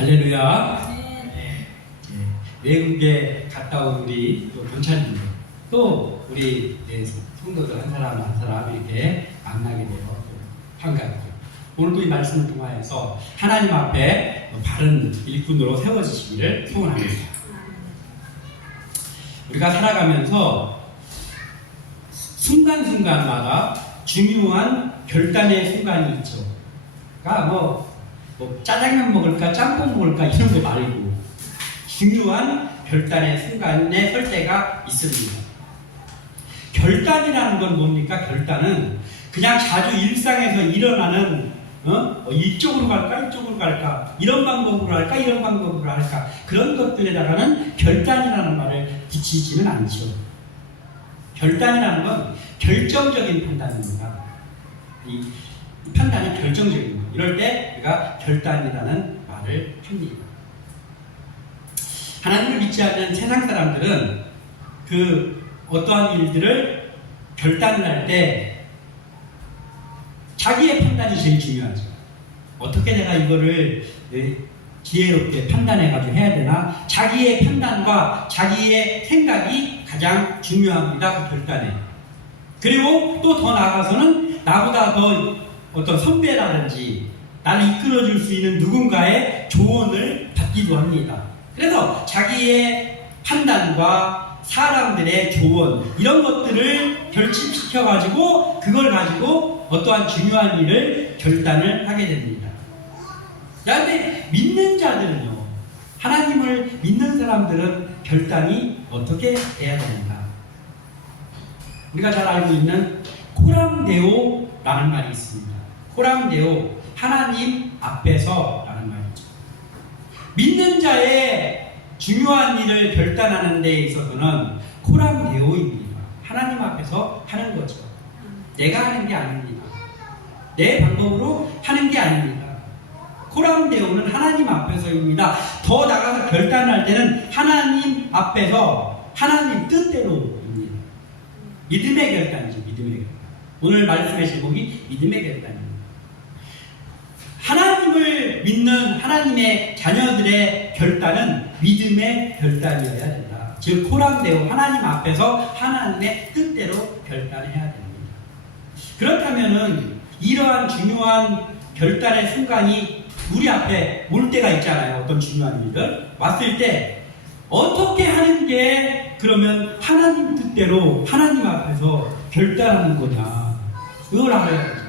할렐루야. 네. 외국에 갔다 온 우리 또 경찰님들, 또 우리 성도들 한 사람 한 사람 이렇게 만나게 되어 반갑고, 오늘도 이 말씀을 통하여서 하나님 앞에 바른 일꾼으로 세워지시기를 소원합니다. 우리가 살아가면서 순간순간마다 중요한 결단의 순간이 있죠. 그러니까 뭐 짜장면 먹을까 짬뽕 먹을까 이런 거 말고 중요한 결단의 순간에 설 때가 있습니다. 결단이라는 건 뭡니까? 결단은 그냥 자주 일상에서 일어나는 이쪽으로 갈까 이쪽으로 갈까, 이런 방법으로 할까 이런 방법으로 할까, 그런 것들에다가는 결단이라는 말을 붙이지는 않죠. 결단이라는 건 결정적인 판단입니다. 이 판단이 결정적인 거. 이럴 때 우리가 결단이라는 말을 합니다. 하나님을 믿지 않는 세상 사람들은 그 어떠한 일들을 결단을 할 때 자기의 판단이 제일 중요하죠. 어떻게 내가 이거를 지혜롭게 판단해가지고 해야 되나? 자기의 판단과 자기의 생각이 가장 중요합니다. 그 결단에. 그리고 또 더 나아가서는 나보다 더 어떤 선배라든지 나를 이끌어줄 수 있는 누군가의 조언을 받기도 합니다. 그래서 자기의 판단과 사람들의 조언, 이런 것들을 결집시켜가지고 그걸 가지고 어떠한 중요한 일을 결단을 하게 됩니다. 그런데 믿는 자들은요, 하나님을 믿는 사람들은 결단이 어떻게 해야 되는가? 우리가 잘 알고 있는 코람데오라는 말이 있습니다. 코람데오, 하나님 앞에서 라는 말이죠. 믿는 자의 중요한 일을 결단하는 데 있어서는 코람데오입니다. 하나님 앞에서 하는 거죠. 내가 하는 게 아닙니다. 내 방법으로 하는 게 아닙니다. 코람데오는 하나님 앞에서입니다. 더 나가서 결단할 때는 하나님 앞에서 하나님 뜻대로입니다. 믿음의 결단이죠. 믿음의 결단. 오늘 말씀의 제목이 믿음의 결단입니다. 하나님을 믿는 하나님의 자녀들의 결단은 믿음의 결단이어야 된다. 즉 코람데오, 하나님 앞에서 하나님의 뜻대로 결단해야 됩니다. 그렇다면은 이러한 중요한 결단의 순간이 우리 앞에 올 때가 있잖아요. 어떤 중요한 일들 왔을 때 어떻게 하는 게 그러면 하나님 뜻대로 하나님 앞에서 결단하는 거냐, 그걸 알아야죠.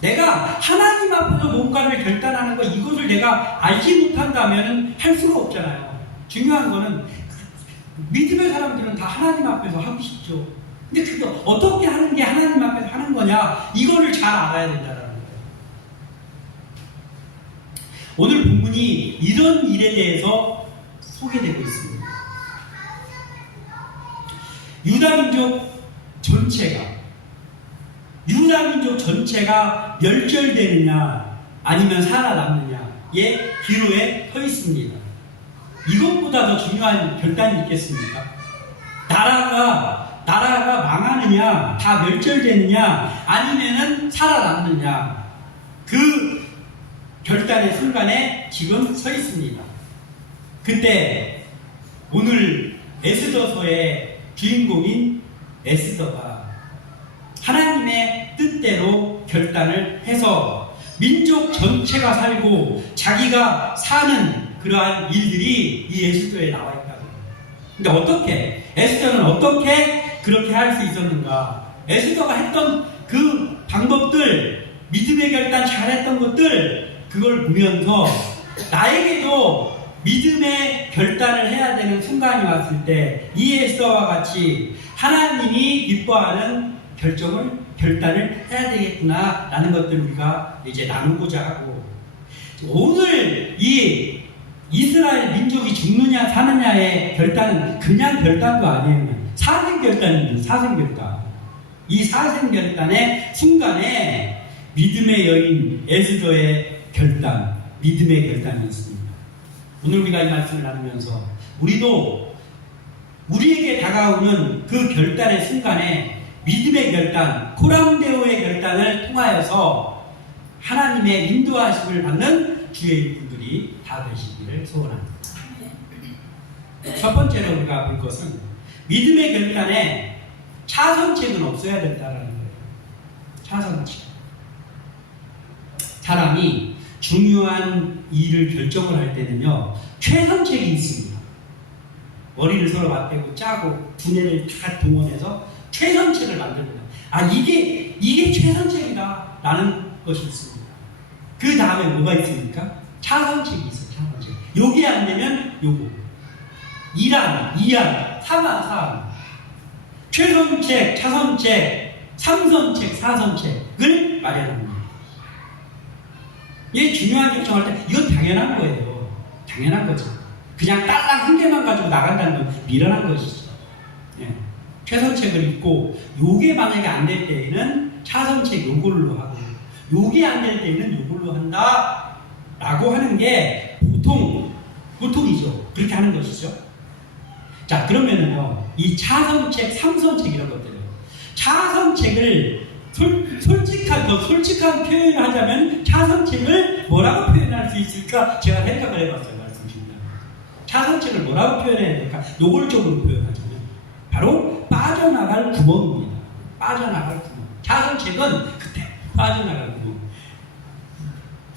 내가 하나님 앞에서 뭔가를 결단하는 거, 이것을 내가 알지 못한다면 할 수가 없잖아요. 중요한 거는 믿음의 사람들은 다 하나님 앞에서 하고 싶죠. 근데 그게 어떻게 하는 게 하나님 앞에서 하는 거냐, 이거를 잘 알아야 된다는 거예요. 오늘 본문이 이런 일에 대해서 소개되고 있습니다. 유다민족 전체가 멸절되느냐 아니면 살아남느냐의 기로에 서 있습니다. 이것보다 더 중요한 결단이 있겠습니까? 나라가 망하느냐, 다 멸절되느냐, 아니면은 살아남느냐, 그 결단의 순간에 지금 서 있습니다. 그때 오늘 에스더서의 주인공인 에스더가 하나님의 뜻대로 결단을 해서 민족 전체가 살고 자기가 사는 그러한 일들이 이 에스더에 나와 있다고. 근데 어떻게, 에스더는 어떻게 그렇게 할 수 있었는가? 에스더가 했던 그 방법들, 믿음의 결단 잘했던 것들, 그걸 보면서 나에게도 믿음의 결단을 해야 되는 순간이 왔을 때 이 에스더와 같이 하나님이 기뻐하는 결단을 해야 되겠구나 라는 것들을 우리가 이제 나누고자 하고, 오늘 이 이스라엘 민족이 죽느냐 사느냐의 결단은 그냥 결단도 아니에요. 사생결단입니다. 사생결단. 이 사생결단의 순간에 믿음의 여인 에스더의 결단, 믿음의 결단이 있습니다. 오늘 우리가 이 말씀을 나누면서 우리도 우리에게 다가오는 그 결단의 순간에 믿음의 결단, 코람데오의 결단을 통하여서 하나님의 인도하심을 받는 주의 일꾼들이 다 되시기를 소원합니다. 첫 번째로 우리가 볼 것은 믿음의 결단에 차선책은 없어야 된다는 거예요. 차선책. 사람이 중요한 일을 결정을 할 때는요, 최선책이 있습니다. 머리를 서로 맞대고 짜고 두뇌를 다 동원해서 최선책을 만듭니다. 아, 이게 최선책이다 라는 것이 있습니다. 그 다음에 뭐가 있습니까? 차선책이 있어요. 차선책. 요게 안 되면 요거. 2안, 2안, 3안, 4안. 최선책, 차선책, 3선책, 4선책을 마련합니다. 이게 중요한 결정할 때 이건 당연한 거예요. 당연한 거죠. 그냥 딸랑 한 개만 가지고 나간다는 건 미련한 것이죠. 예. 최선책을 읽고 요게 만약에 안 될 때에는 차선책 요걸로 하고 요게 안 될 때에는 요걸로 한다 라고 하는 게 보통이죠. 그렇게 하는 것이죠. 자, 그러면은요, 이 차선책, 3선책 이런 것들을 차선책을 더 솔직한 표현을 하자면 차선책을 뭐라고 표현할 수 있을까? 제가 생각을 해봤어요. 말씀드립니다. 차선책을 뭐라고 표현해야 될까? 노골적으로 표현하자면 바로 빠져나갈 구멍입니다. 빠져나갈 구멍. 차선책은 그때 빠져나갈 구멍.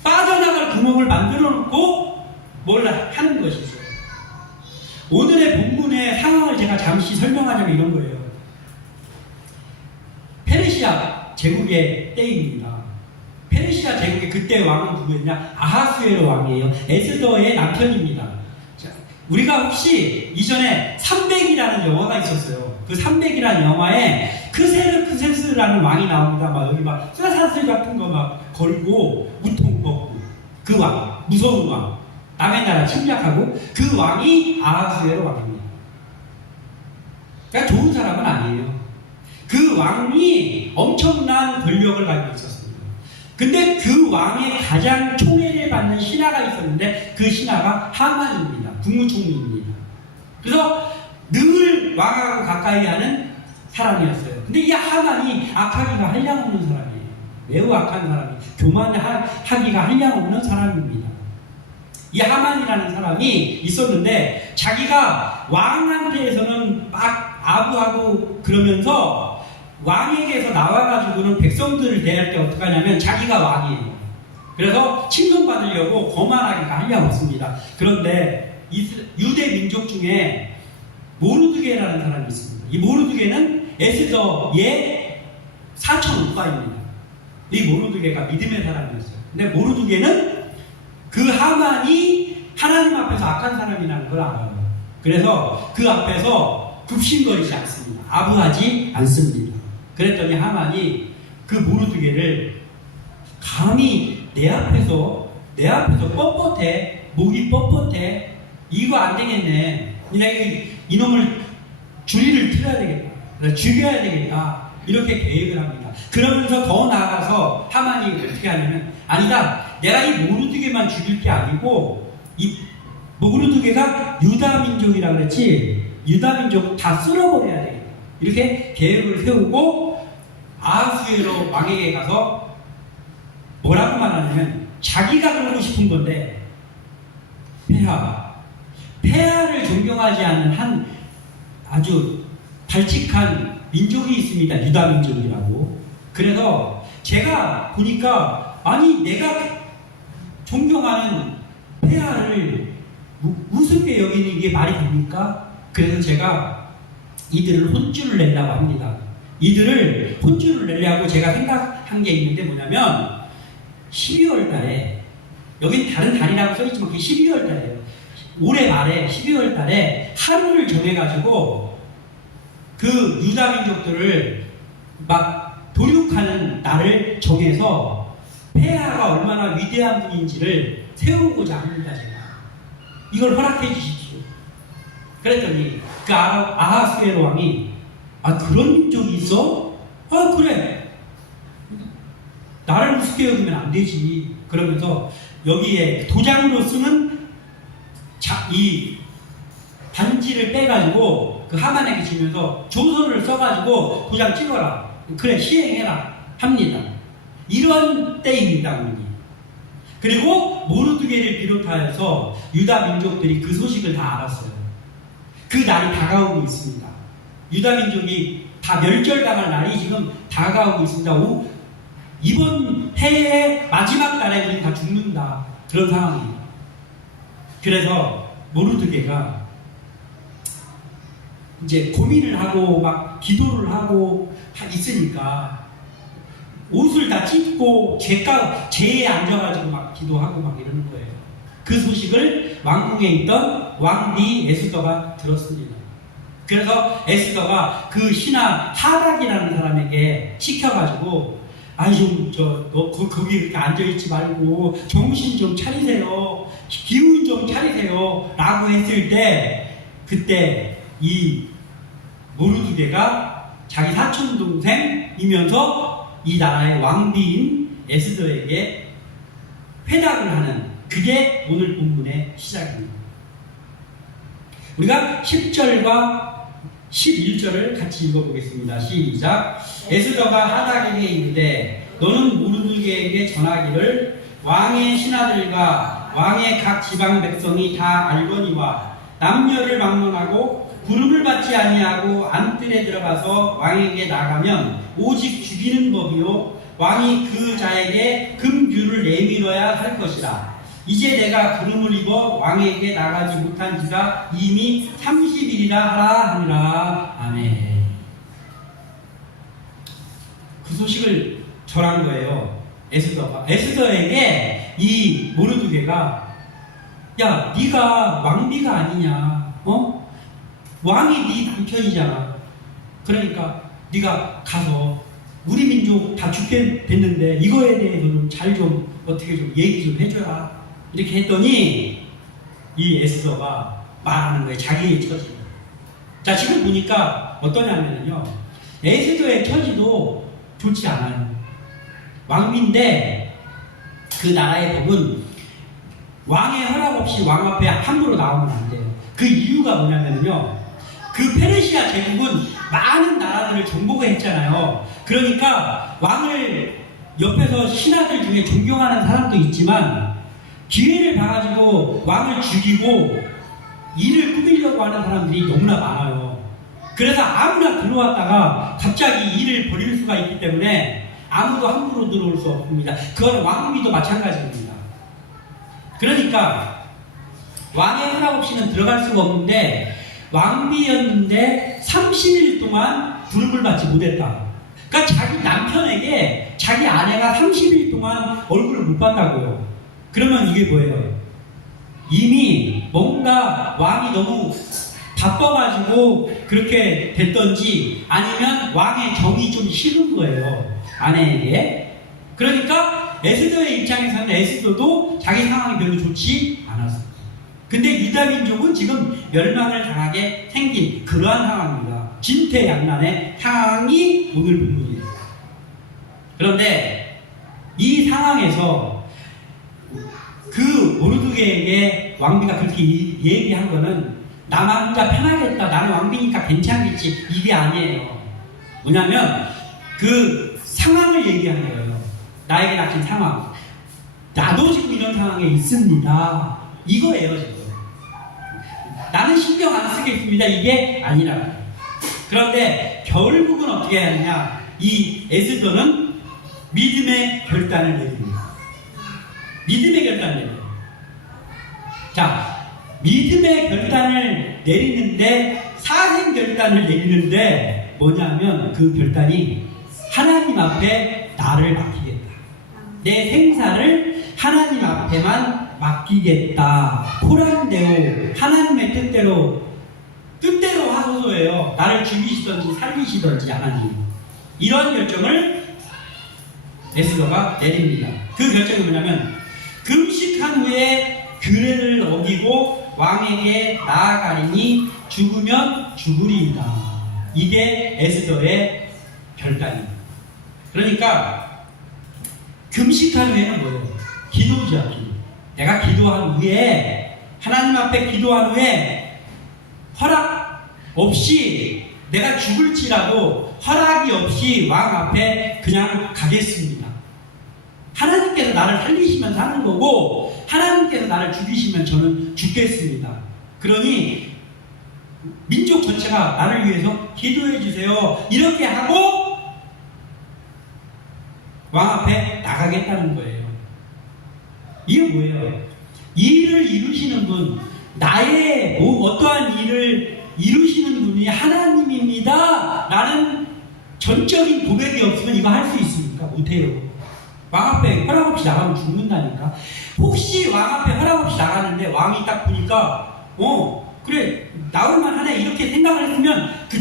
빠져나갈 구멍을 만들어 놓고 뭘 하는 것이죠. 오늘의 본문의 상황을 제가 잠시 설명하자면 이런 거예요. 페르시아 제국의 때입니다. 페르시아 제국의 그때 왕은 누구였냐? 아하수에로 왕이에요. 에스더의 남편입니다. 자, 우리가 혹시 이전에 300이라는 영화가 있었어요. 그 300이라는 영화에 크세스라는 왕이 나옵니다. 막 여기 막 쇠사슬 같은 거 막 걸고 우통 벗고 그 왕, 무서운 왕, 남의 나라 침략하고 그 왕이 아하수에로 왕입니다. 그러니까 좋은 사람은 아니에요. 그 왕이 엄청난 권력을 가지고 있었습니다. 근데 그 왕의 가장 총애를 받는 신하가 있었는데 그 신하가 하만입니다. 국무총리입니다. 그래서 늘 왕하고 가까이 하는 사람이었어요. 근데 이 하만이 악하기가 한량없는 사람이에요. 매우 악한 사람이에요. 교만하기가 한량없는 사람입니다. 이 하만이라는 사람이 있었는데 자기가 왕한테서는 막 아부하고 그러면서 왕에게서 나와가지고는 백성들을 대할 때 어떻게 하냐면 자기가 왕이에요. 그래서 칭송받으려고 거만하기가 한량없습니다. 그런데 유대 민족 중에 모르드게라는 사람이 있습니다. 이 모르드게는 에스더의 사촌 오빠입니다. 이 모르드게가 믿음의 사람이었어요. 근데 모르드게는 그 하만이 하나님 앞에서 악한 사람이라는 걸 알아요. 그래서 그 앞에서 굽신거리지 않습니다. 아부하지 않습니다. 그랬더니 하만이 그 모르드게를 감히 내 앞에서 뻣뻣해, 목이 뻣뻣해, 이거 안 되겠네. 이놈을 주리를 틀어야 되겠다. 죽여야 되겠다. 이렇게 계획을 합니다. 그러면서 더 나아가서 하만이 어떻게 하냐면 아니다. 내가 이 모르드게만 죽일 게 아니고 이 모르드게가 유다 민족이라고 그랬지. 유다 민족 다 쓸어버려야 되겠다. 이렇게 계획을 세우고 아하수에로 왕에게 가서 뭐라고 말하냐면 자기가 그러고 싶은 건데 폐하를 존경하지 않는 한 아주 발칙한 민족이 있습니다. 유다 민족이라고. 그래서 제가 보니까 아니 내가 존경하는 폐하를 우습게 여기는 게 말이 됩니까? 그래서 제가 이들을 혼쭐을 내려고 합니다. 이들을 혼쭐을 내려고 제가 생각한 게 있는데 뭐냐면 12월 달에 여긴 다른 달이라고 써있지만 그게 12월 달이에요. 올해 말에 12월 달에 하루를 정해가지고 그 유다 민족들을 막 도륙하는 날을 정해서 폐하가 얼마나 위대한 분인지를 세우고자 합니다. 제가 이걸 허락해 주십시오. 그랬더니 그 아하수에로 왕이 그런 민족이 있어? 그래. 나를 우습게 여기면 안 되지. 그러면서 여기에 도장으로 쓰는 이 반지를 빼가지고 그 하만에게 주면서 조서를 써가지고 도장 찍어라. 그래, 시행해라. 합니다. 이런 때입니다, 우리. 그리고 모르드게를 비롯하여서 유다 민족들이 그 소식을 다 알았어요. 그 날이 다가오고 있습니다. 유다 민족이 다 멸절당할 날이 지금 다가오고 있습니다. 이번 해의 마지막 날에 우리 다 죽는다. 그런 상황입니다. 그래서 모르드게가 이제 고민을 하고 막 기도를 하고 있으니까 옷을 다 찢고 제에 앉아가지고 막 기도하고 막 이러는 거예요. 그 소식을 왕궁에 있던 왕비 에스더가 들었습니다. 그래서 에스더가 그 신하 하닥이라는 사람에게 시켜가지고 너 거기 이렇게 앉아있지 말고 정신 좀 차리세요. 기운 좀 차리세요. 라고 했을 때 그때 이 모르드게가 자기 사촌동생이면서 이 나라의 왕비인 에스더에게 회답을 하는 그게 오늘 본문의 시작입니다. 우리가 10절과 11절을 같이 읽어보겠습니다. 시작. 에스더가 하닥에게 이르되 너는 모르드게에게 전하기를 왕의 신하들과 왕의 각 지방 백성이 다 알거니와 남녀를 막론하고 부름을 받지 아니하고 안뜰에 들어가서 왕에게 나가면 오직 죽이는 법이요 왕이 그 자에게 금규를 내밀어야 할 것이라. 이제 내가 부름을 입어 왕에게 나가지 못한 지가 이미 30일이라 하라 하니라. 아멘. 그 소식을 전한 거예요. 에스더에게 이 모르드게가 야, 네가 왕비가 아니냐? 왕이 네 남편이잖아. 그러니까 네가 가서 우리 민족 다 죽게 됐는데 이거에 대해서는 잘 좀 어떻게 좀 얘기 좀 해줘라. 이렇게 했더니 이 에스더가 말하는 거예요. 자기의 처지. 자, 지금 보니까 어떠냐면요. 에스더의 처지도 좋지 않아요. 왕비인데 그 나라의 법은 왕의 허락 없이 왕 앞에 함부로 나오면 안 돼요. 그 이유가 뭐냐면요. 그 페르시아 제국은 많은 나라들을 정복을 했잖아요. 그러니까 왕을 옆에서 신하들 중에 존경하는 사람도 있지만 기회를 봐가지고 왕을 죽이고 일을 꾸미려고 하는 사람들이 너무나 많아요. 그래서 아무나 들어왔다가 갑자기 일을 벌일 수가 있기 때문에 아무도 함부로 들어올 수 없습니다. 그건 왕비도 마찬가지입니다. 그러니까 왕의 허락 없이는 들어갈 수가 없는데 왕비였는데 30일 동안 부름을 받지 못했다. 그러니까 자기 남편에게 자기 아내가 30일 동안 얼굴을 못 봤다고요. 그러면 이게 뭐예요? 이미 뭔가 왕이 너무 바빠가지고 그렇게 됐던지 아니면 왕의 정이 좀 식은 거예요. 아내에게. 그러니까 에스더의 입장에서는 에스더도 자기 상황이 별로 좋지 않았어요. 근데 유다 민족은 지금 멸망을 당하게 생긴 그러한 상황입니다. 진퇴양난의 상황이 오늘 본문이에요. 그런데 이 상황에서 그 모르드게에게 왕비가 그렇게 얘기한 거는 나만 혼자 편하겠다, 나는 왕비니까 괜찮겠지, 이게 아니에요. 뭐냐면 그 상황을 얘기한 거예요. 나에게 닥친 상황. 나도 지금 이런 상황에 있습니다. 이거예요, 지금. 나는 신경 안 쓰겠습니다. 이게 아니라. 그런데 결국은 어떻게 하느냐. 이 에스더는 믿음의 결단을 내립니다. 믿음의 결단을 내려요. 자, 믿음의 결단을 내리는데, 사생 결단을 내리는데, 뭐냐면 그 결단이 하나님 앞에 나를 맡기겠다. 내 생사를 하나님 앞에만 맡기겠다. 포란대오 하나님의 뜻대로 하소서예요. 나를 죽이시든지 살리시든지 하나님. 이런 결정을 에스더가 내립니다. 그 결정이 뭐냐면 금식한 후에 규례를 어기고 왕에게 나아가리니 죽으면 죽으리이다. 이게 에스더의 결단입니다. 그러니까 금식한 후에는 뭐예요? 기도죠. 기도. 내가 기도한 후에 하나님 앞에 기도한 후에 허락 없이 내가 죽을지라도 허락이 없이 왕 앞에 그냥 가겠습니다. 하나님께서 나를 살리시면 사는 거고 하나님께서 나를 죽이시면 저는 죽겠습니다. 그러니 민족 전체가 나를 위해서 기도해 주세요. 이렇게 하고 왕 앞에 나가겠다는 거예요. 이게 뭐예요? 일을 이루시는 분, 나의 어떠한 일을 이루시는 분이 하나님입니다. 라는 전적인 고백이 없으면 이거 할 수 있습니까? 못해요. 왕 앞에 허락 없이 나가면 죽는다니까. 혹시 왕 앞에 허락 없이 나가는데 왕이 딱 보니까 그래 나올만 하네 이렇게 생각을 했으면 그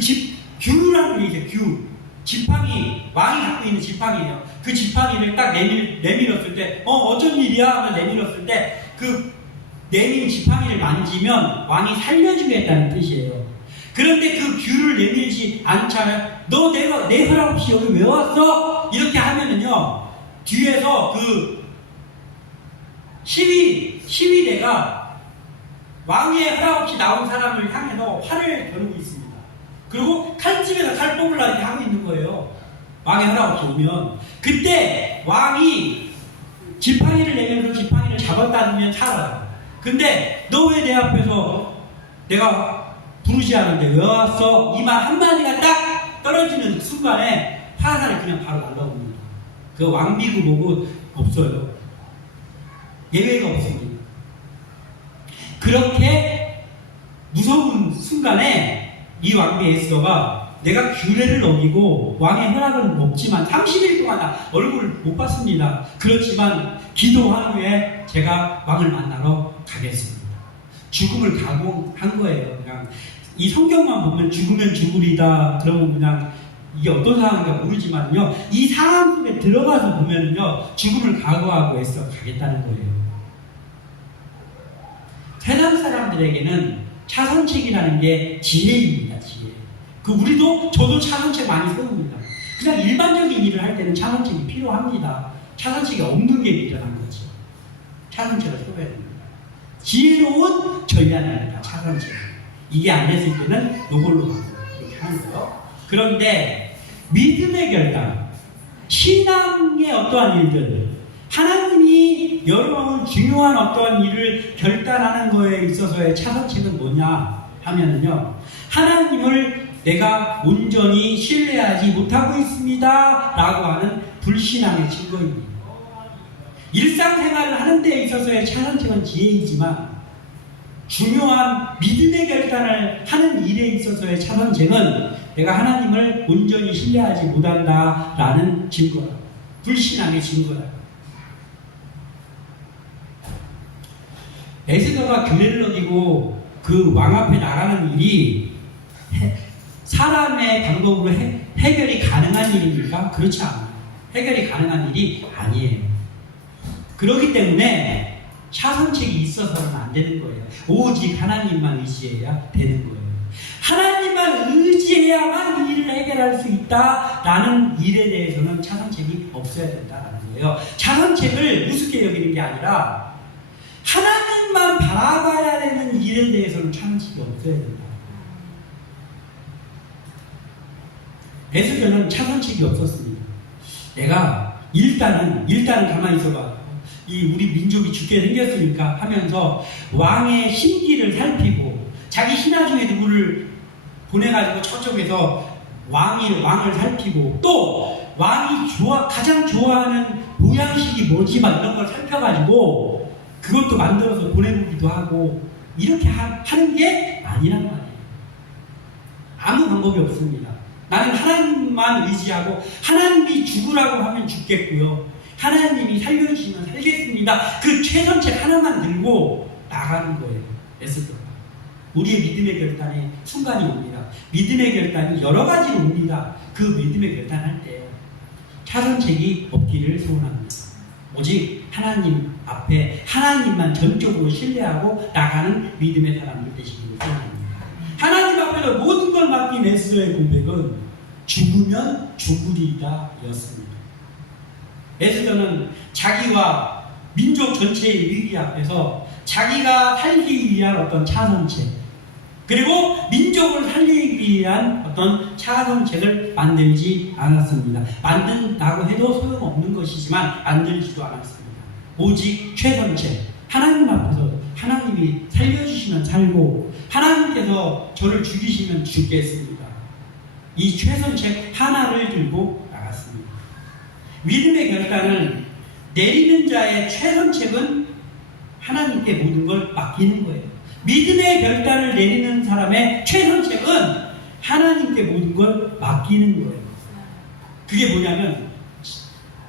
규라는 게 있어요. 규. 지팡이, 왕이 갖고 있는 지팡이에요. 그 지팡이를 딱 내밀었을 때 어쩐 일이야 하면 내밀었을 때 그 내민 지팡이를 만지면 왕이 살려주겠다는 뜻이에요. 그런데 그 규를 내밀지 않잖아요. 너 내가 내 허락 없이 여기 왜 왔어? 이렇게 하면은요 뒤에서 그 시위대가 왕의 허락 없이 나온 사람을 향해서 활을 겨누고 있습니다. 그리고 칼집에서 칼 뽑으려고 이렇게 하고 있는 거예요. 왕의 허락 없이 오면. 그때 왕이 지팡이를 내면서 지팡이를 잡았다면 살아요. 근데 너 왜 내 앞에서 내가 부르지 않은데 왜 왔어? 이 말 한마디가 딱 떨어지는 순간에 화살이 그냥 바로 날라옵니다. 그 왕비구 보고 없어요. 예외가 없습니다. 그렇게 무서운 순간에 이 왕비 에스더가 내가 규례를 어기고 왕의 허락은 없지만 30일 동안 얼굴을 못 봤습니다. 그렇지만 기도한 후에 제가 왕을 만나러 가겠습니다. 죽음을 각오한 거예요. 그냥 이 성경만 보면 죽으면 죽으리다 그러면 그냥 이게 어떤 상황인가 모르지만요. 이 상황 속에 들어가서 보면요. 죽음을 각오하고 애써 가겠다는 거예요. 세상 사람들에게는 차선책이라는 게 지혜입니다. 지혜. 우리도 저도 차선책 많이 세웁니다. 그냥 일반적인 일을 할 때는 차선책이 필요합니다. 차선책이 없는 게 미련한 거지. 차선책을 세워야 됩니다. 지혜로운 전략입니다. 차선책. 이게 안 됐을 때는 이걸로 가고 이렇게 하는 거예요. 그런데 믿음의 결단, 신앙의 어떠한 일들, 하나님이 여러분 중요한 어떠한 일을 결단하는 거에 있어서의 차선책은 뭐냐 하면은요, 하나님을 내가 온전히 신뢰하지 못하고 있습니다 라고 하는 불신앙의 증거입니다. 일상생활을 하는 데 있어서의 차선책은 지혜이지만 중요한 믿음의 결단을 하는 일에 있어서의 차선책은 내가 하나님을 온전히 신뢰하지 못한다 라는 증거다. 불신앙의 증거다. 에스더가 규례를 어기고 그 왕 앞에 나가는 일이 사람의 방법으로 해결이 가능한 일입니까? 그렇지 않아요. 해결이 가능한 일이 아니에요. 그렇기 때문에 차선책이 있어서는 안 되는 거예요. 오직 하나님만 의지해야 되는 거예요. 하나님만 의지해야만 이 일을 해결할 수 있다라는 일에 대해서는 차선책이 없어야 된다는 거예요. 차선책을 우습게 여기는 게 아니라 하나님만 바라봐야 되는 일에 대해서는 차선책이 없어야 된다. 에스더는 차선책이 없었습니다. 내가 일단은 가만히 있어봐. 우리 민족이 죽게 생겼으니까 하면서 왕의 심기를 살피고 자기 신하 중에 누구를 보내가지고 저쪽에서 왕을 살피고 또 왕이 가장 좋아하는 보양식이 뭐지 막 이런 걸 살펴가지고 그것도 만들어서 보내보기도 하고 이렇게 하는 게 아니란 말이에요. 아무 방법이 없습니다. 나는 하나님만 의지하고 하나님이 죽으라고 하면 죽겠고요. 하나님이 살려주시면 살겠습니다. 그 최선책 하나만 들고 나가는 거예요. 에스더가. 우리의 믿음의 결단에 순간이 옵니다. 믿음의 결단이 여러 가지로 옵니다. 그 믿음의 결단할 때 차선책이 없기를 소원합니다. 오직 하나님 앞에 하나님만 전적으로 신뢰하고 나가는 믿음의 사람들 되시기를 소원합니다. 하나님 앞에서 모든 걸 맡긴 에스더의 고백은 죽으면 죽으리다 였습니다. 에스더는 자기와 민족 전체의 위기 앞에서 자기가 살기 위한 어떤 차선책, 그리고 민족을 살리기 위한 어떤 차선책을 만들지 않았습니다. 만든다고 해도 소용없는 것이지만 만들지도 않았습니다. 오직 최선책, 하나님 앞에서 하나님이 살려주시면 살고 하나님께서 저를 죽이시면 죽겠습니다. 이 최선책 하나를 들고 나갔습니다. 믿음의 결단을 내리는 자의 최선책은 하나님께 모든 걸 맡기는 거예요. 믿음의 결단을 내리는 사람의 최선책은 하나님께 모든 걸 맡기는 거예요. 그게 뭐냐면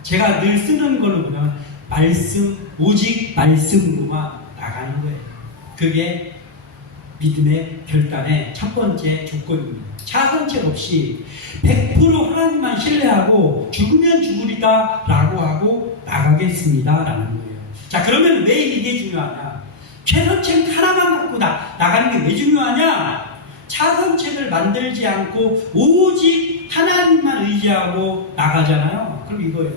제가 늘 쓰는 걸로 보면 말씀, 오직 말씀으로만 나가는 거예요. 그게 믿음의 결단의 첫 번째 조건입니다. 차선책 없이 100% 하나님만 신뢰하고 죽으면 죽으리다 라고 하고 나가겠습니다 라는 거예요. 자, 그러면 왜 이게 중요하냐? 최선책 하나만 갖고 나가는 게 왜 중요하냐? 차선책을 만들지 않고 오직 하나님만 의지하고 나가잖아요. 그럼 이거예요.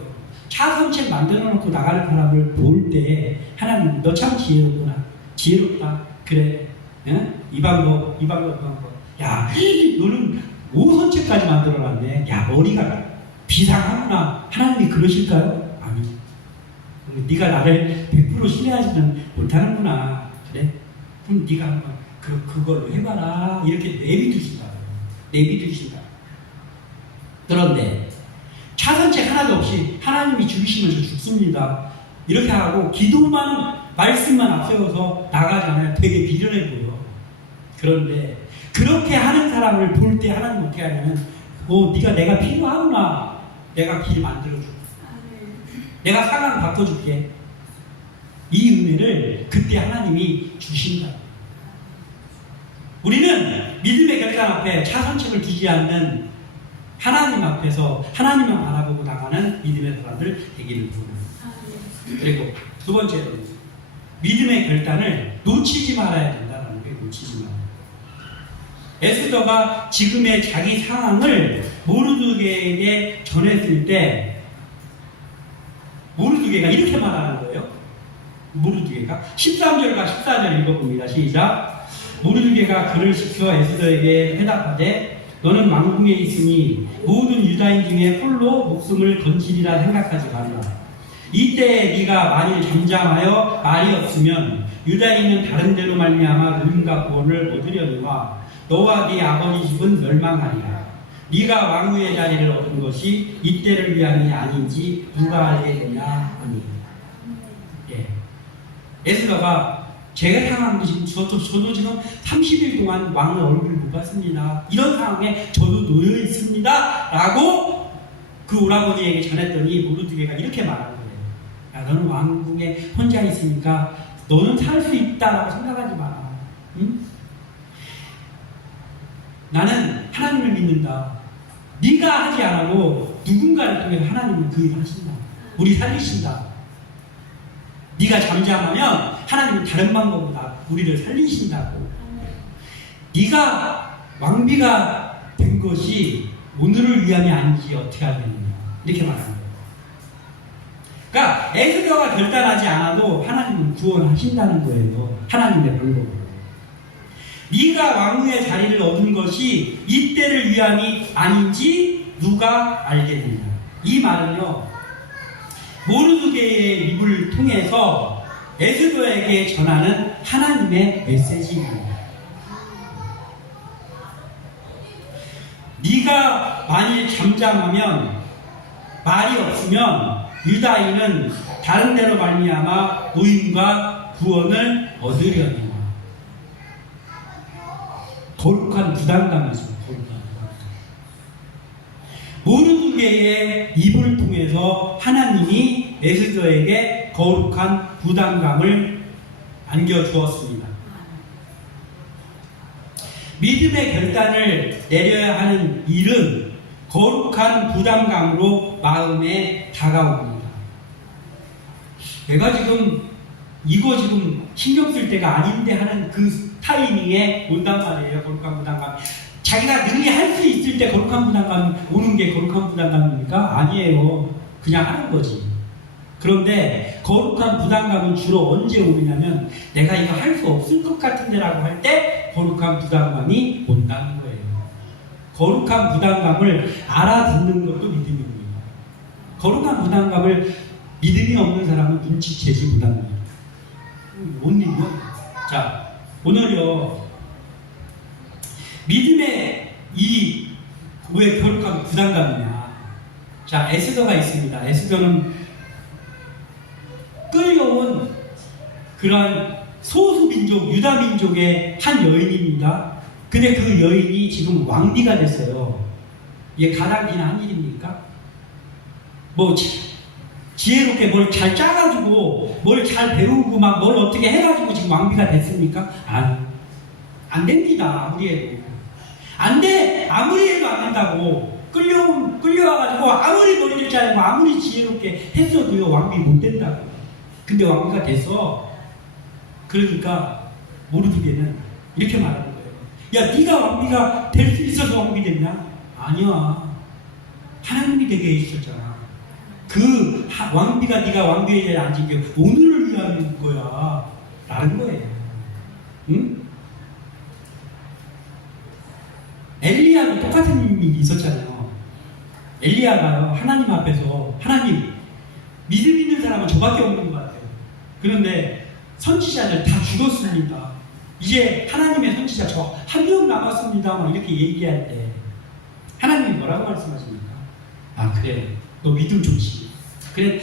차선책 만들어 놓고 나가는 사람을 볼 때 하나님 너 참 지혜롭구나. 지혜롭다. 그래. 응? 이 방법. 야, 너는 5선책까지 만들어 놨네. 야, 머리가 비상하구나. 하나님이 그러실까요? 아니. 네가 나를 100% 신뢰하지는 못하는구나. 그래? 그럼 네가 한번 그걸로 해봐라. 이렇게 내비두신다. 그런데 차선책 하나도 없이 하나님이 죽이시면 저 죽습니다. 이렇게 하고 기도만 말씀만 앞세워서 나가잖아요. 되게 비련해 보여. 그런데 그렇게 하는 사람을 볼 때 하나님 어떻게 하냐면 네가 내가 필요하구나. 내가 길 만들어줄게. 내가 상황 바꿔줄게. 이 은혜를 그때 하나님이 주신다. 우리는 믿음의 결단 앞에 차선책을 두지 않는 하나님 앞에서 하나님만 바라보고 나가는 믿음의 사람들 되기를 부릅니다. 그리고 두 번째로 믿음의 결단을 놓치지 말아야 된다는 게 놓치지 말아야. 에스더가 지금의 자기 상황을 모르드게에게 전했을 때 모르드게가 이렇게 말하는 거예요. 모르드게가 13절과 14절 읽어봅니다. 시작. 모르드게가 그를 시켜 에스더에게 해답하되 너는 왕궁에 있으니 모든 유다인 중에 홀로 목숨을 건지리라 생각하지 말라. 이때 네가 만일 잠잠하여 말이 없으면 유다인은 다른 데로 말미암아 노임과 구원을 얻으려니와 너와 네 아버지 집은 멸망하리라. 네가 왕후의 자리를 얻은 것이 이때를 위함이 아닌지 누가 알겠느냐 하니. 예. 에스더가 제가 상황도 지금 저도 지금 30일 동안 왕의 얼굴을 못 봤습니다. 이런 상황에 저도 놓여 있습니다. 라고 그 오라버니에게 전했더니 모르드게가 이렇게 말하는 거예요. 야, 너는 왕궁에 혼자 있으니까 너는 살 수 있다라고 생각하지 마라. 응? 나는 하나님을 믿는다. 네가 하지 않아도 누군가를 통해 하나님은 그 일을 하신다. 우리 살리신다. 네가 잠잠하면 하나님은 다른 방법으로 우리를 살리신다고. 네가 왕비가 된 것이 오늘을 위함이 아닌지 어떻게 하겠느냐. 이렇게 말하는 거예요. 그러니까 에스더가 결단하지 않아도 하나님은 구원하신다는 거예요. 하나님의 방법으로. 네가 왕후의 자리를 얻은 것이 이때를 위함이 아닌지 누가 알겠느냐. 이 말은요, 모르드게의 입을 통해서 에스더에게 전하는 하나님의 메시지입니다. 네가 만일 잠잠하면 말이 없으면 유다인은 다른 데로 말미암아 노임과 구원을 얻으려니와. 거룩한 부담감이 있습니다. 모르드게의 입을 통해서 하나님이 에스더에게 거룩한 부담감을 안겨주었습니다. 믿음의 결단을 내려야 하는 일은 거룩한 부담감으로 마음에 다가옵니다. 내가 이거 신경 쓸 때가 아닌데 하는 그 타이밍에 온단 말이에요. 거룩한 부담감. 자기가 능히 할 수 있을 때 거룩한 부담감 오는 게 거룩한 부담감입니까? 아니에요. 그냥 하는 거지. 그런데 거룩한 부담감은 주로 언제 오느냐면 내가 이거 할 수 없을 것 같은데 라고 할 때 거룩한 부담감이 온다는 거예요. 거룩한 부담감을 알아듣는 것도 믿음입니다. 거룩한 부담감을 믿음이 없는 사람은 눈치채지 못합니다. 뭔 일이요? 자, 오늘요, 믿음의 왜 거룩한 부담감이냐? 자, 에스더가 있습니다. 에스더는 끌려온 그런 소수민족, 유다민족의 한 여인입니다. 근데 그 여인이 지금 왕비가 됐어요. 이게 가당키나 한 일입니까? 뭐 지혜롭게 뭘 잘 짜가지고 뭘 잘 배우고 막 뭘 어떻게 해가지고 지금 왕비가 됐습니까? 안 됩니다. 아무리 해도 안 돼. 아무리 해도 안 된다고. 끌려와가지고 아무리 머리를 짜고 아무리 지혜롭게 했어도요 왕비 못 된다고. 근데 왕비가 돼서 그러니까 모르드게는 이렇게 말하는 거예요. 야, 네가 왕비가 될 수 있어서 왕비 됐냐? 아니야. 하나님이 되게 해주셨잖아. 그 왕비가 네가 왕비의 자리에 앉은 게 오늘을 위한 거야. 라는 거예요. 응? 엘리야도 똑같은 일이 있었잖아요. 엘리야가요, 하나님 앞에서, 하나님, 믿음 있는 사람은 저밖에 없는 것 같아요. 그런데 선지자들 다 죽었습니다. 이제 하나님의 선지자 저 한 명 남았습니다. 막 이렇게 얘기할 때, 하나님이 뭐라고 말씀하십니까? 아, 그래. 너 믿음 좋지. 그래.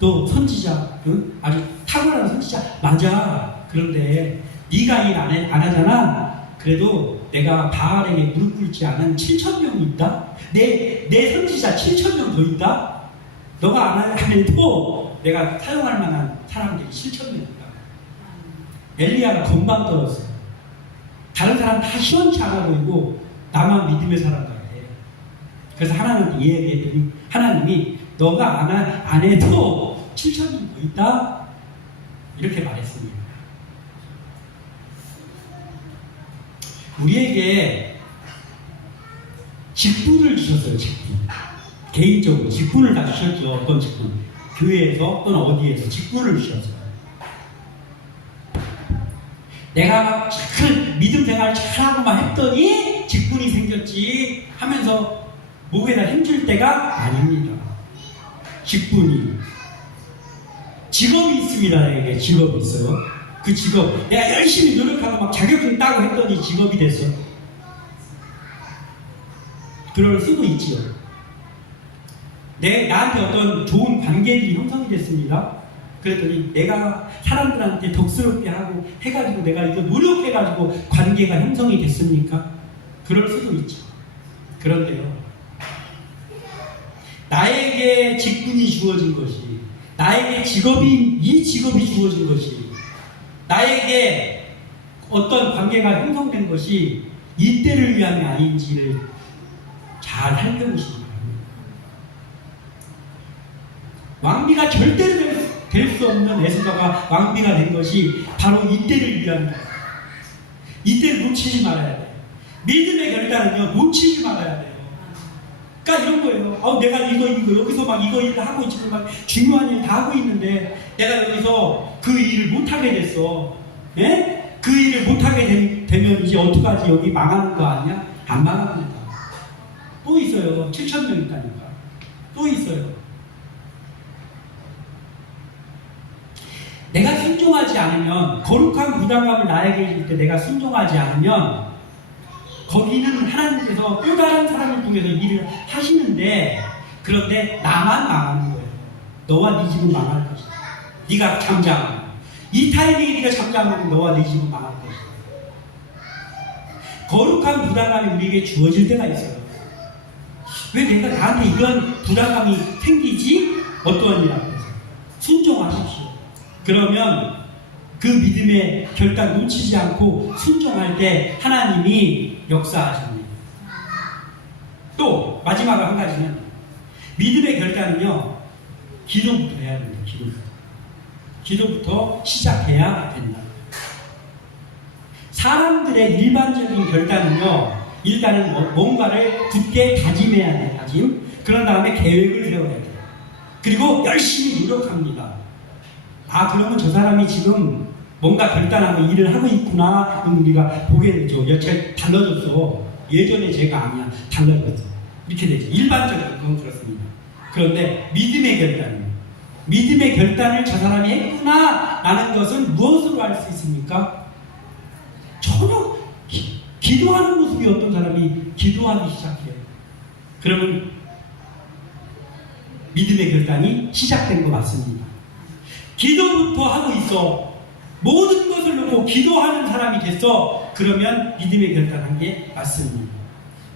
너 선지자, 응? 아주 탁월한 선지자. 맞아. 그런데 네가 일 안 하잖아. 그래도 내가 바알에게 무릎 꿇지 않은 7,000명이 있다? 내 선지자 7,000명 더 있다? 너가 안 해도 내가 사용할 만한 사람들이 7,000명 있다. 엘리야가 건방 떨었어요. 다른 사람 다 시원치 않아 보이고 나만 믿음의 사람 같아. 그래서 하나님한테 얘기했더니 하나님이 너가 안 해도 7,000명 더 있다? 이렇게 말했습니다. 우리에게 직분을 주셨어요. 직분. 개인적으로 직분을 다 주셨죠. 어떤 직분? 교회에서 또는 어디에서 직분을 주셨어요. 내가 막 믿음 생활 잘하고 막 했더니 직분이 생겼지 하면서 목에다 힘줄 때가 아닙니다. 직분이. 직업이 있습니다. 나에게 직업이 있어요. 그 직업, 내가 열심히 노력하고 막 자격증 따고 했더니 직업이 됐어. 그럴 수도 있지요. 나한테 어떤 좋은 관계들이 형성이 됐습니다. 그랬더니 내가 사람들한테 덕스럽게 하고 해가지고 내가 이거 노력해가지고 관계가 형성이 됐습니까? 그럴 수도 있죠. 그런데요, 나에게 직분이 주어진 것이, 나에게 이 직업이 주어진 것이, 나에게 어떤 관계가 형성된 것이 이때를 위함이 아닌지를 잘 살펴보시기 바랍니다. 왕비가 절대로 될 수 없는 에스더가 왕비가 된 것이 바로 이때를 위함이다. 이때를 놓치지 말아야 돼요. 믿음의 결단은요, 놓치지 말아야 돼요. 그러니까 이런 거예요. 내가 이거 여기서 막 이거 일을 하고 지금 막 중요한 일 다 하고 있는데 내가 여기서 그 일을 못하게 됐어. 예? 그 일을 못하게 되면 이제 어떡하지? 여기 망하는 거 아니야? 안 망합니다. 또 있어요. 7,000명 있다니까. 또 있어요. 내가 순종하지 않으면, 거룩한 부담감을 나에게 줄 때 내가 순종하지 않으면 거기는 하나님께서 또 다른 사람을 통해서 일을 하시는데, 그런데 나만 망하는 거예요. 너와 네 집은 망할 것이다. 네가 잠잠하면, 이 타이밍에 네가 잠잠하면 너와 네 집은 망할 것이다. 거룩한 부담감이 우리에게 주어질 때가 있어요. 왜 내가 나한테 이런 부담감이 생기지? 어떠한 일 앞에서 순종하십시오. 그러면 그 믿음의 결단 놓치지 않고 순종할 때 하나님이 역사하십니다. 또 마지막으로 한 가지는, 믿음의 결단은요, 기도부터 해야 됩니다. 기도부터 시작해야 된다. 사람들의 일반적인 결단은요, 일단은 뭔가를 굳게 다짐해야 돼. 다짐. 그런 다음에 계획을 세워야 돼요. 그리고 열심히 노력합니다. 그러면 저 사람이 지금 뭔가 결단하고 일을 하고 있구나. 그럼 우리가 보게 되죠. 여차가 달라졌어. 예전에 제가 아니야. 달라졌어. 이렇게 되죠. 일반적으로 그건 그렇습니다. 그런데 믿음의 결단입니다. 믿음의 결단을 저 사람이 했구나 라는 것은 무엇으로 알 수 있습니까? 전혀 기도하는 모습이 어떤 사람이 기도하기 시작해요. 그러면 믿음의 결단이 시작된 것 같습니다. 기도부터 하고 있어. 모든 것을 놓고 기도하는 사람이 됐어. 그러면 믿음의 결단한 게 맞습니다.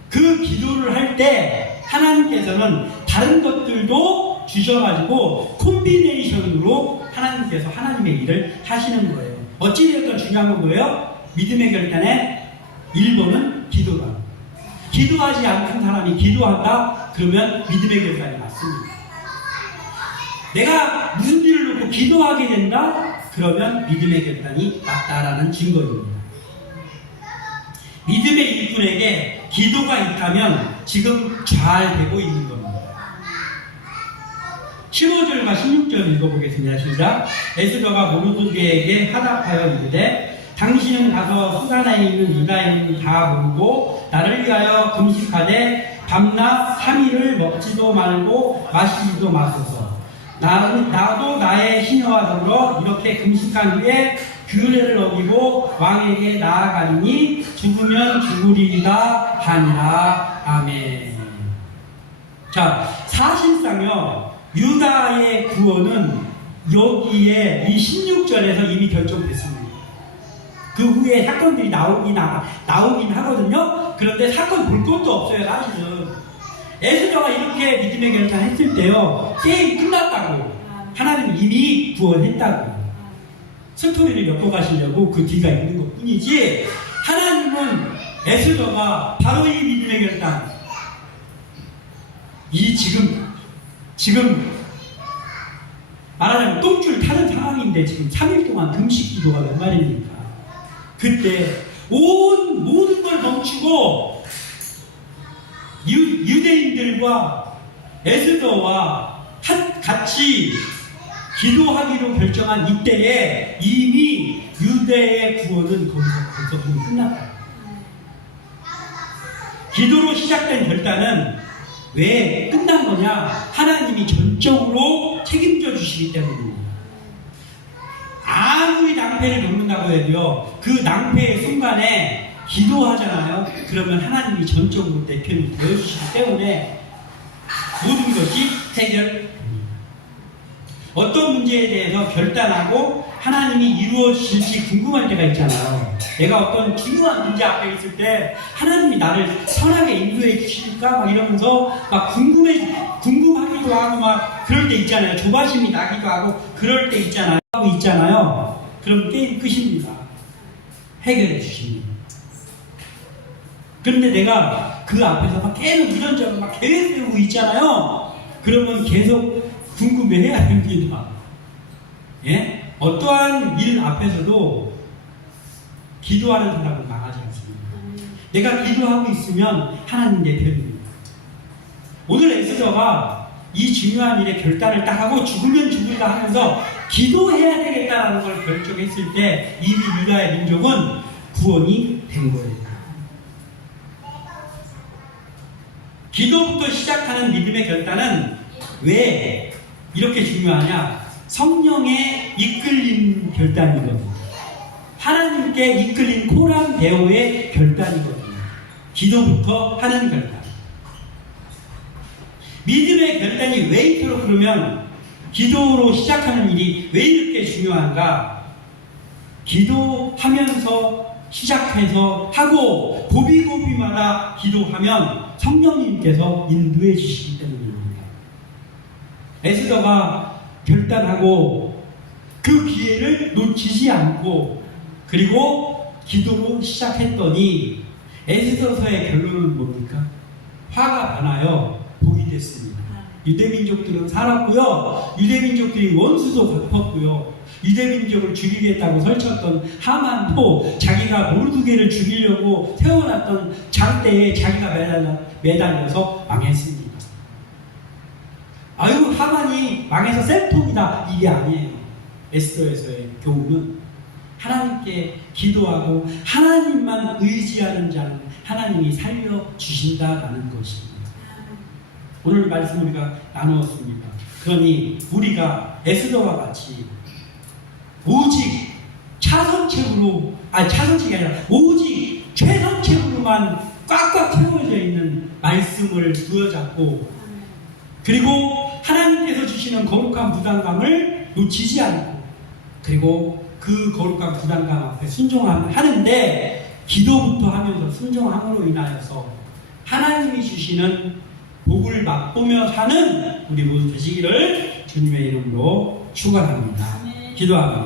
그 기도를 할 때 하나님께서는 다른 것들도 주셔가지고 콤비네이션으로 하나님께서 하나님의 일을 하시는 거예요. 어찌되었든 중요한 건 뭐예요? 믿음의 결단의 1번은 기도다. 기도하지 않는 사람이 기도한다? 그러면 믿음의 결단이 맞습니다. 내가 무슨 일을 놓고 기도하게 된다? 그러면 믿음의 결단이 맞다라는 증거입니다. 믿음의 일꾼에게 기도가 있다면 지금 잘 되고 있는 겁니다. 15절과 16절 읽어보겠습니다. 시작. 에스더가 모르드게에게 화답하여 이르되 당신은 가서 수산에 있는 유다인을 다 모으고 나를 위하여 금식하되 밤낮 3일을 먹지도 말고 마시지도 마소서. 나도 나의 시녀와 더불어 이렇게 금식한 후에 규례를 어기고 왕에게 나아가리니 죽으면 죽으리이다 하니라. 아멘. 자, 사실상요 유다의 구원은 여기에 이 16절에서 이미 결정됐습니다. 그 후에 사건들이 나오긴 하거든요. 그런데 사건 볼 것도 없어요. 사실은 에스더가 이렇게 믿음의 결단했을 때요 게임 끝났다고. 하나님 이미 구원했다고. 스토리를 엮어가시려고 그 뒤가 있는 것 뿐이지, 하나님은 에스더가 바로 이 믿음의 결단, 이 지금 말하자면 똥줄 타는 상황인데 지금 3일 동안 금식 기도가 웬 말입니까? 그때 모든 걸 멈추고 유대인들과 에스더와 같이 기도하기로 결정한 이때에 이미 유대의 구원은 거기서 끝났다. 기도로 시작된 결단은 왜 끝난 거냐? 하나님이 전적으로 책임져 주시기 때문입니다. 아무리 낭패를 겪는다고 해도요, 그 낭패의 순간에 기도하잖아요. 그러면 하나님이 전적으로 내 편이 되어주시기 때문에 모든 것이 해결됩니다. 어떤 문제에 대해서 결단하고 하나님이 이루어질지 궁금할 때가 있잖아요. 내가 어떤 중요한 문제 앞에 있을 때 하나님이 나를 선하게 인도해 주실까? 막 이러면서 막 궁금하기도 하고 막 그럴 때 있잖아요. 조바심이 나기도 하고 그럴 때 있잖아요. 그럼 게임 끝입니다. 해결해 주십니다. 그런데 내가 그 앞에서 막 계속 이런저런 막 계획 세우고 있잖아요. 그러면 계속 궁금해해야 됩니다. 예? 어떠한 일 앞에서도 기도하는 사람은 망하지 않습니다. 내가 기도하고 있으면 하나님 내 편입니다. 오늘 에스더가 이 중요한 일에 결단을 딱 하고 죽으면 죽을까 하면서 기도해야 되겠다라는 걸 결정했을 때 이미 유다의 민족은 구원이 된 거예요. 기도부터 시작하는 믿음의 결단은 왜 이렇게 중요하냐? 성령의 이끌림 결단이거든요. 하나님께 이끌린 코란 대오의 결단이거든요. 기도부터 하는 결단. 믿음의 결단이 왜 이토록 그러면 기도로 시작하는 일이 왜 이렇게 중요한가? 기도하면서 시작해서 하고 고비고비마다 기도하면 성령님께서 인도해 주시기 때문입니다. 에스더가 결단하고 그 기회를 놓치지 않고 그리고 기도로 시작했더니 에스더서의 결론은 뭡니까? 화가 나요. 복이 됐습니다. 유대민족들은 살았고요. 유대민족들이 원수도 갚았고요. 유대민족을 죽이겠다고 설쳤던 하만도 자기가 모르드게를 죽이려고 세워놨던 장대에 자기가 매달려서 망했습니다. 아유, 하만이 망해서 셀통이다, 이게 아니에요. 에스더에서의 교훈은 하나님께 기도하고 하나님만 의지하는 자는 하나님이 살려주신다라는 것입니다. 오늘 말씀 우리가 나누었습니다. 그러니 우리가 에스더와 같이 오직 차선책이 아니라 오직 최선책으로만 꽉꽉 채워져 있는 말씀을 부여잡고 그리고 하나님께서 주시는 거룩한 부담감을 놓치지 않고 그리고 그 거룩한 부담감 앞에 순종하는데 기도부터 하면서 순종함으로 인하여서 하나님이 주시는 복을 맛보며 사는 우리 모두 되시기를 주님의 이름으로 축원합니다. 기도합니다.